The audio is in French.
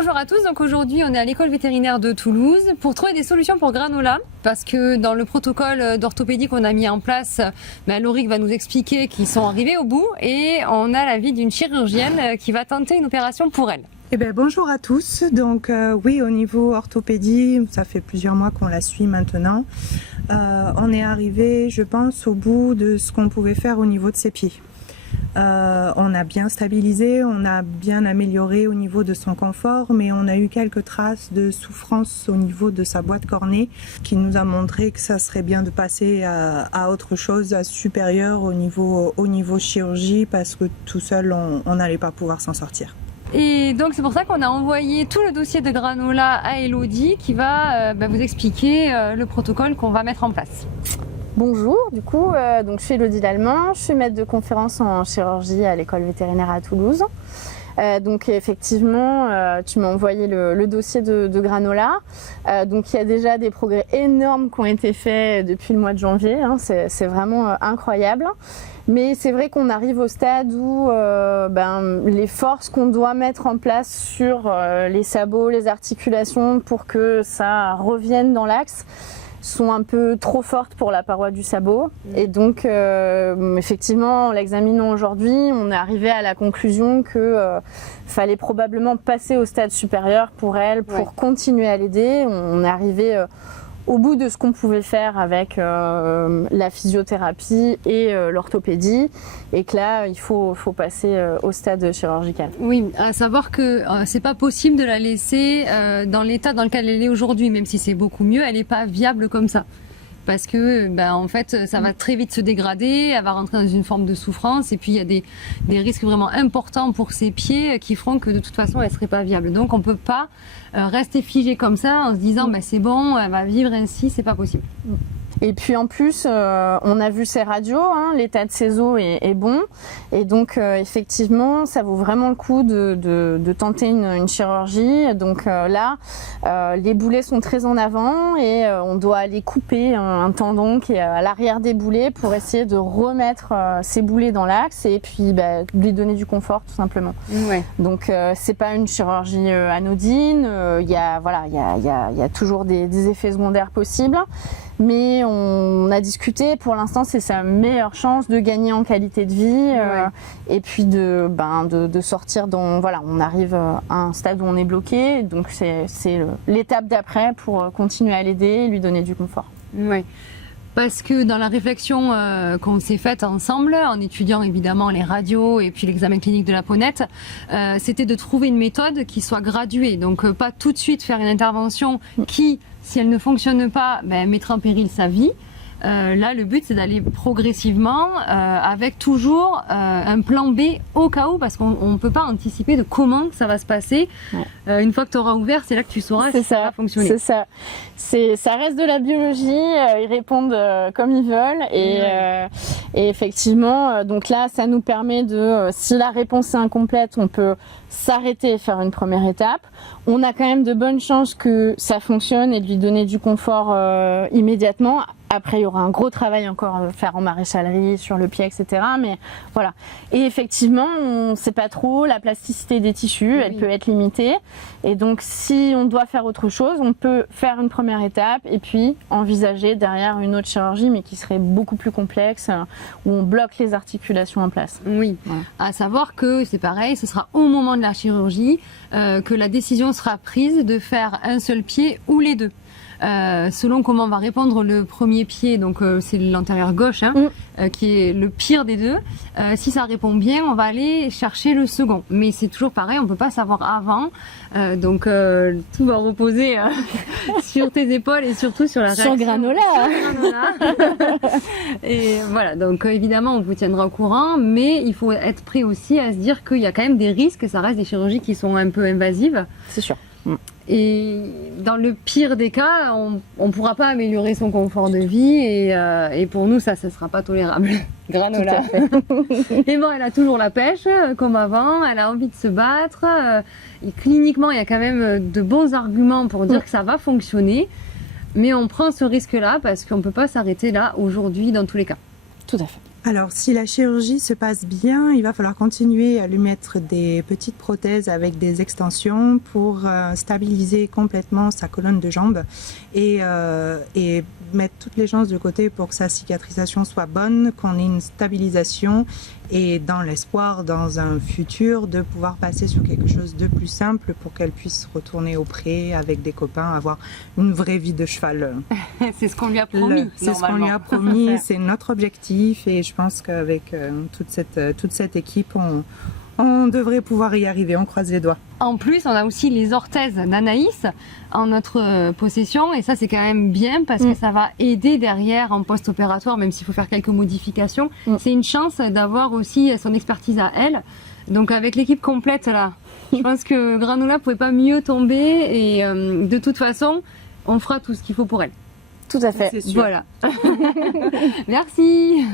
Bonjour à tous, donc aujourd'hui on est à l'école vétérinaire de Toulouse pour trouver des solutions pour granola parce que dans le protocole d'orthopédie qu'on a mis en place, Lauric va nous expliquer qu'ils sont arrivés au bout et on a l'avis d'une chirurgienne qui va tenter une opération pour elle. Bonjour à tous, donc oui, au niveau orthopédie, ça fait plusieurs mois qu'on la suit maintenant. On est arrivé, je pense, au bout de ce qu'on pouvait faire au niveau de ses pieds. On a bien stabilisé, on a bien amélioré au niveau de son confort, mais on a eu quelques traces de souffrance au niveau de sa boîte cornée qui nous a montré que ça serait bien de passer à autre chose, à supérieur au niveau chirurgie, parce que tout seul on n'allait pas pouvoir s'en sortir. Et donc c'est pour ça qu'on a envoyé tout le dossier de granola à Elodie qui va vous expliquer le protocole qu'on va mettre en place. Bonjour, donc je suis Elodie Lallemand, je suis maître de conférence en chirurgie à l'école vétérinaire à Toulouse. Donc effectivement, tu m'as envoyé le dossier de granola. Donc il y a déjà des progrès énormes qui ont été faits depuis le mois de janvier, hein, c'est vraiment incroyable. Mais c'est vrai qu'on arrive au stade où les forces qu'on doit mettre en place sur les sabots, les articulations pour que ça revienne dans l'axe sont un peu trop fortes pour la paroi du sabot. Et donc effectivement, en l'examinant aujourd'hui, on est arrivé à la conclusion que fallait probablement passer au stade supérieur pour elle, pour continuer à l'aider. On est arrivé au bout de ce qu'on pouvait faire avec la physiothérapie et l'orthopédie, et que là il faut passer au stade chirurgical. Oui, à savoir que c'est pas possible de la laisser dans l'état dans lequel elle est aujourd'hui, même si c'est beaucoup mieux, elle n'est pas viable comme ça. Parce que en fait ça va très vite se dégrader, elle va rentrer dans une forme de souffrance et puis il y a des risques vraiment importants pour ses pieds qui feront que de toute façon elle serait pas viable. Donc on peut pas rester figé comme ça en se disant c'est bon, elle va vivre ainsi, c'est pas possible. Et puis en plus, on a vu ses radios, hein, l'état de ses os est bon, et donc effectivement, ça vaut vraiment le coup de tenter une chirurgie. Donc là, les boulets sont très en avant et on doit aller couper un tendon qui est à l'arrière des boulets pour essayer de remettre ces boulets dans l'axe et puis lui donner du confort tout simplement. Ouais. Donc c'est pas une chirurgie anodine. Il y a toujours des effets secondaires possibles. Mais on a discuté, pour l'instant c'est sa meilleure chance de gagner en qualité de vie et puis de sortir dans, on arrive à un stade où on est bloqué, donc c'est l'étape d'après pour continuer à l'aider et lui donner du confort. Ouais. Parce que dans la réflexion qu'on s'est faite ensemble, en étudiant évidemment les radios et puis l'examen clinique de la peaunette, c'était de trouver une méthode qui soit graduée. Donc pas tout de suite faire une intervention qui, si elle ne fonctionne pas, mettra en péril sa vie. Là, le but, c'est d'aller progressivement avec toujours un plan B au cas où, parce qu'on ne peut pas anticiper de comment ça va se passer. Ouais. Une fois que tu auras ouvert, c'est là que tu sauras si ça va fonctionner. C'est ça. Ça reste de la biologie, ils répondent comme ils veulent. Et effectivement, donc là, ça nous permet si la réponse est incomplète, on peut s'arrêter et faire une première étape. On a quand même de bonnes chances que ça fonctionne et de lui donner du confort immédiatement. Après, il y aura un gros travail encore à faire en maréchalerie, sur le pied, etc. Mais voilà. Et effectivement, on ne sait pas trop, la plasticité des tissus, elle peut être limitée. Et donc, si on doit faire autre chose, on peut faire une première étape et puis envisager derrière une autre chirurgie, mais qui serait beaucoup plus complexe, où on bloque les articulations en place. Oui, à savoir que c'est pareil, ce sera au moment de la chirurgie que la décision sera prise de faire un seul pied ou les deux. Selon comment va répondre le premier pied, donc c'est l'antérieur gauche qui est le pire des deux. Si ça répond bien, on va aller chercher le second. Mais c'est toujours pareil, on peut pas savoir avant. Donc tout va reposer sur tes épaules et surtout sur la réaction. Sur granola. Et voilà, donc évidemment on vous tiendra au courant, mais il faut être prêt aussi à se dire qu'il y a quand même des risques, ça reste des chirurgies qui sont un peu invasives. C'est sûr. Et dans le pire des cas, on ne pourra pas améliorer son confort de vie et pour nous, ça ne sera pas tolérable. Granola. Et bon, elle a toujours la pêche, comme avant, elle a envie de se battre. Et cliniquement, il y a quand même de bons arguments pour dire que ça va fonctionner. Mais on prend ce risque-là parce qu'on ne peut pas s'arrêter là aujourd'hui dans tous les cas. Tout à fait. Alors, si la chirurgie se passe bien, il va falloir continuer à lui mettre des petites prothèses avec des extensions pour stabiliser complètement sa colonne de jambe et mettre toutes les chances de côté pour que sa cicatrisation soit bonne, qu'on ait une stabilisation et dans l'espoir, dans un futur, de pouvoir passer sur quelque chose de plus simple pour qu'elle puisse retourner au pré avec des copains, avoir une vraie vie de cheval. C'est ce qu'on lui a promis. C'est ce qu'on lui a promis, c'est notre objectif et je pense qu'avec toute cette équipe, on devrait pouvoir y arriver, on croise les doigts. En plus, on a aussi les orthèses d'Anaïs en notre possession et ça c'est quand même bien parce que ça va aider derrière en post-opératoire, même s'il faut faire quelques modifications. C'est une chance d'avoir aussi son expertise à elle. Donc avec l'équipe complète là, je pense que Granola pouvait pas mieux tomber et de toute façon, on fera tout ce qu'il faut pour elle. Tout à fait. C'est sûr. Voilà. Merci.